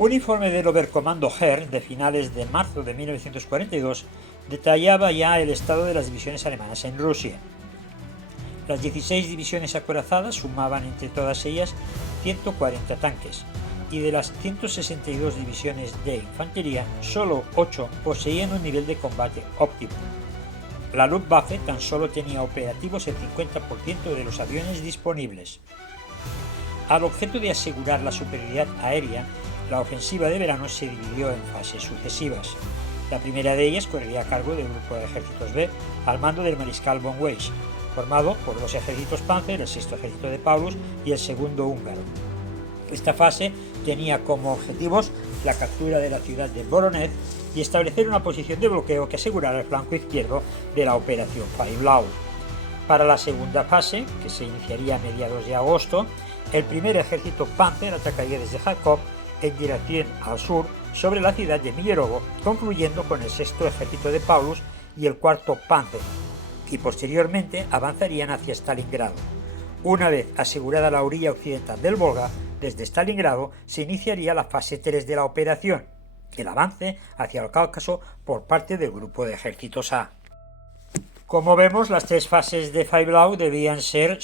Un informe del Oberkommando Heer de finales de marzo de 1942 detallaba ya el estado de las divisiones alemanas en Rusia. Las 16 divisiones acorazadas sumaban entre todas ellas 140 tanques, y de las 162 divisiones de infantería, solo 8 poseían un nivel de combate óptimo. La Luftwaffe tan solo tenía operativos el 50% de los aviones disponibles. Al objeto de asegurar la superioridad aérea, la ofensiva de verano se dividió en fases sucesivas. La primera de ellas correría a cargo del Grupo de Ejércitos B, al mando del mariscal von Weiss, formado por los ejércitos Panzer, el sexto ejército de Paulus y el segundo húngaro. Esta fase tenía como objetivos la captura de la ciudad de Voronezh y establecer una posición de bloqueo que asegurara el flanco izquierdo de la operación Faiblau. Para la segunda fase, que se iniciaría a mediados de agosto, el primer ejército Panzer atacaría desde Kharkov en dirección al sur sobre la ciudad de Millerovo, concluyendo con el sexto ejército de Paulus y el cuarto Panzer, y posteriormente avanzarían hacia Stalingrado. Una vez asegurada la orilla occidental del Volga, desde Stalingrado se iniciaría la fase 3 de la operación, el avance hacia el Cáucaso por parte del grupo de ejércitos A. Como vemos, las tres fases de Faiblau debían ser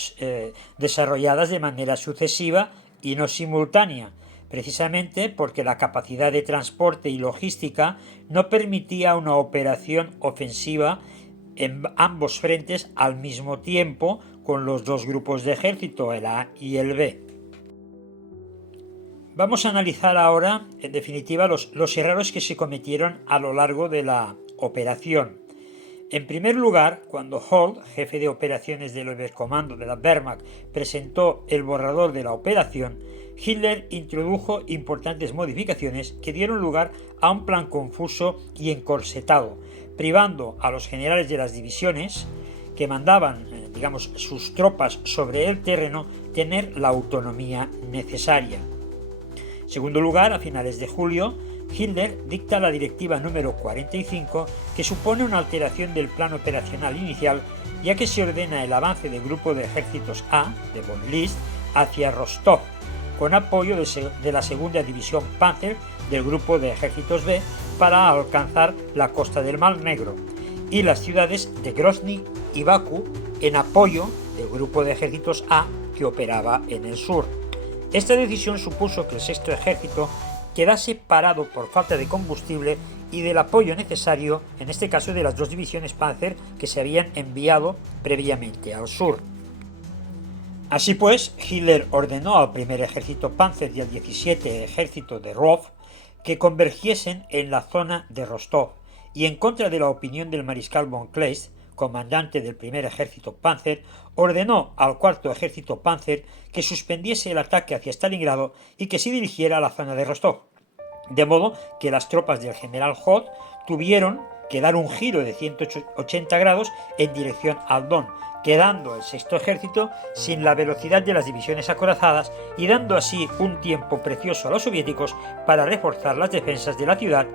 desarrolladas de manera sucesiva y no simultánea, precisamente porque la capacidad de transporte y logística no permitía una operación ofensiva en ambos frentes al mismo tiempo con los dos grupos de ejército, el A y el B. Vamos a analizar ahora, en definitiva, los errores que se cometieron a lo largo de la operación. En primer lugar, cuando Holt, jefe de operaciones del Oberkommando de la Wehrmacht, presentó el borrador de la operación, Hitler introdujo importantes modificaciones que dieron lugar a un plan confuso y encorsetado, privando a los generales de las divisiones que mandaban, sus tropas sobre el terreno, tener la autonomía necesaria. En segundo lugar, a finales de julio, Hitler dicta la directiva número 45, que supone una alteración del plan operacional inicial, ya que se ordena el avance del grupo de ejércitos A, de von List, hacia Rostov, con apoyo de la segunda división Panzer del grupo de ejércitos B para alcanzar la costa del Mar Negro, y las ciudades de Grozny y Bakú en apoyo del grupo de ejércitos A que operaba en el sur. Esta decisión supuso que el sexto ejército quedase parado por falta de combustible y del apoyo necesario, en este caso de las dos divisiones Panzer que se habían enviado previamente al sur. Así pues, Hitler ordenó al primer ejército Panzer y al 17 ejército de Rov que convergiesen en la zona de Rostov, y en contra de la opinión del mariscal von Kleist, comandante del primer ejército Panzer, ordenó al cuarto ejército Panzer que suspendiese el ataque hacia Stalingrado y que se dirigiera a la zona de Rostov. De modo que las tropas del general Hoth tuvieron que dar un giro de 180 grados en dirección al Don, quedando el sexto ejército sin la velocidad de las divisiones acorazadas y dando así un tiempo precioso a los soviéticos para reforzar las defensas de la ciudad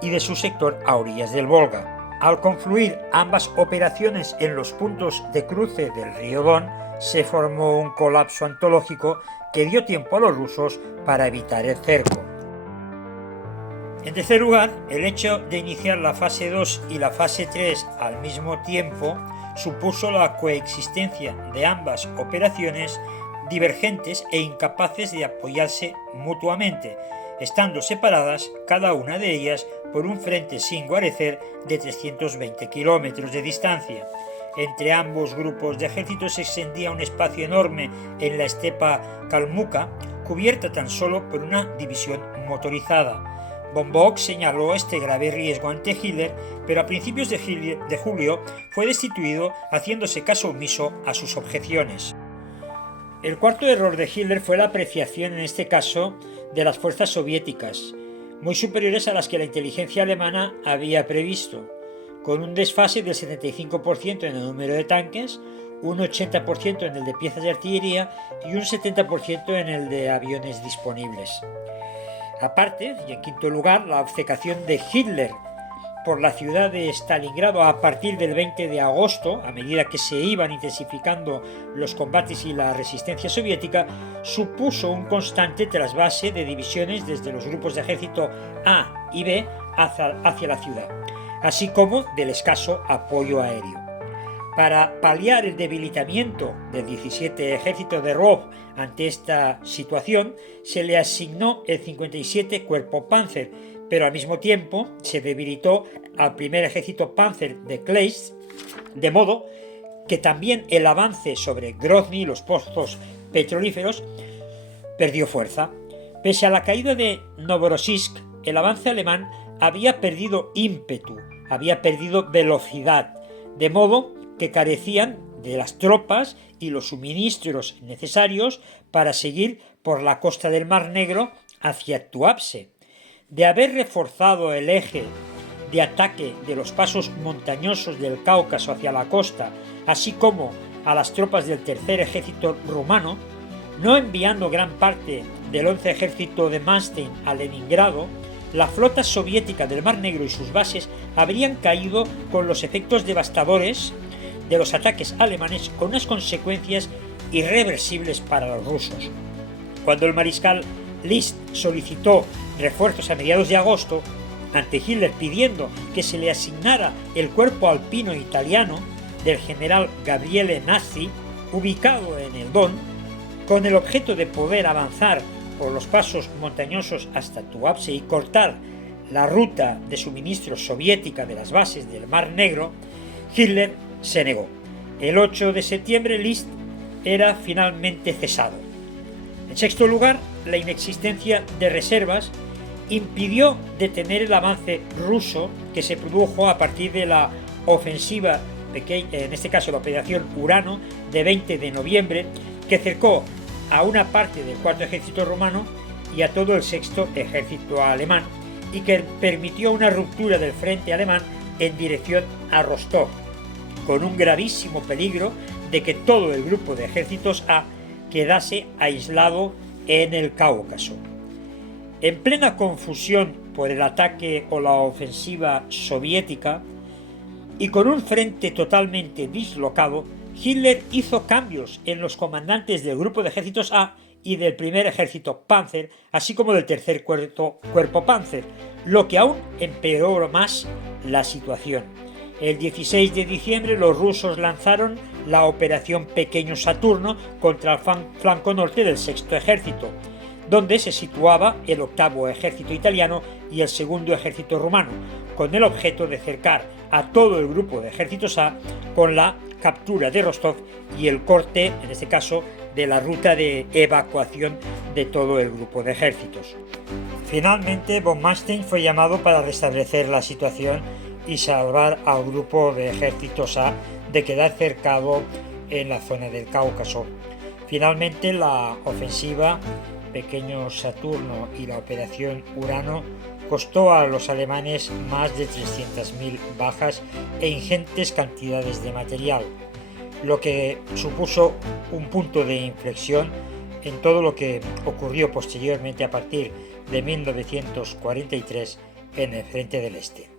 y de su sector a orillas del Volga. Al confluir ambas operaciones en los puntos de cruce del río Don, se formó un colapso antológico que dio tiempo a los rusos para evitar el cerco. En tercer lugar, el hecho de iniciar la fase 2 y la fase 3 al mismo tiempo supuso la coexistencia de ambas operaciones divergentes e incapaces de apoyarse mutuamente, estando separadas cada una de ellas por un frente sin guarecer de 320 kilómetros de distancia. Entre ambos grupos de ejércitos se extendía un espacio enorme en la estepa calmuca, cubierta tan solo por una división motorizada. Von Bock señaló este grave riesgo ante Hitler, pero a principios de julio fue destituido, haciéndose caso omiso a sus objeciones. El cuarto error de Hitler fue la apreciación, en este caso, de las fuerzas soviéticas, muy superiores a las que la inteligencia alemana había previsto, con un desfase del 75% en el número de tanques, un 80% en el de piezas de artillería y un 70% en el de aviones disponibles. Aparte, y en quinto lugar, la obcecación de Hitler por la ciudad de Stalingrado a partir del 20 de agosto, a medida que se iban intensificando los combates y la resistencia soviética, supuso un constante trasvase de divisiones desde los grupos de ejército A y B hacia la ciudad, así como del escaso apoyo aéreo. Para paliar el debilitamiento del 17 Ejército de Roh ante esta situación, se le asignó el 57 Cuerpo Panzer, pero al mismo tiempo se debilitó al primer Ejército Panzer de Kleist, de modo que también el avance sobre Grozny y los pozos petrolíferos perdió fuerza. Pese a la caída de Novorossiysk, el avance alemán había perdido ímpetu, había perdido velocidad, de modo que carecían de las tropas y los suministros necesarios para seguir por la costa del Mar Negro hacia Tuapse. De haber reforzado el eje de ataque de los pasos montañosos del Cáucaso hacia la costa, así como a las tropas del tercer ejército rumano, no enviando gran parte del 11 ejército de Manstein a Leningrado, la flota soviética del Mar Negro y sus bases habrían caído con los efectos devastadores de los ataques alemanes, con unas consecuencias irreversibles para los rusos. Cuando el mariscal List solicitó refuerzos a mediados de agosto, ante Hitler pidiendo que se le asignara el cuerpo alpino italiano del general Gabriele Nazzi, ubicado en el Don, con el objeto de poder avanzar por los pasos montañosos hasta Tuapse y cortar la ruta de suministro soviética de las bases del Mar Negro, Hitler se negó. El 8 de septiembre List era finalmente cesado. En sexto lugar, la inexistencia de reservas impidió detener el avance ruso que se produjo a partir de la ofensiva, en este caso la operación Urano, de 20 de noviembre, que cercó a una parte del cuarto ejército rumano y a todo el sexto ejército alemán, y que permitió una ruptura del frente alemán en dirección a Rostov, con un gravísimo peligro de que todo el grupo de ejércitos A quedase aislado en el Cáucaso. En plena confusión por el ataque o la ofensiva soviética y con un frente totalmente dislocado, Hitler hizo cambios en los comandantes del grupo de ejércitos A y del primer ejército Panzer, así como del tercer cuerpo Panzer, lo que aún empeoró más la situación. El 16 de diciembre los rusos lanzaron la operación Pequeño Saturno contra el flanco norte del sexto ejército, donde se situaba el octavo ejército italiano y el segundo ejército rumano, con el objeto de cercar a todo el grupo de ejércitos A con la captura de Rostov y el corte, en este caso, de la ruta de evacuación de todo el grupo de ejércitos. Finalmente, von Manstein fue llamado para restablecer la situación y salvar al grupo de ejércitos A de quedar cercado en la zona del Cáucaso. Finalmente, la ofensiva Pequeño Saturno y la operación Urano costó a los alemanes más de 300.000 bajas e ingentes cantidades de material, lo que supuso un punto de inflexión en todo lo que ocurrió posteriormente a partir de 1943 en el frente del Este.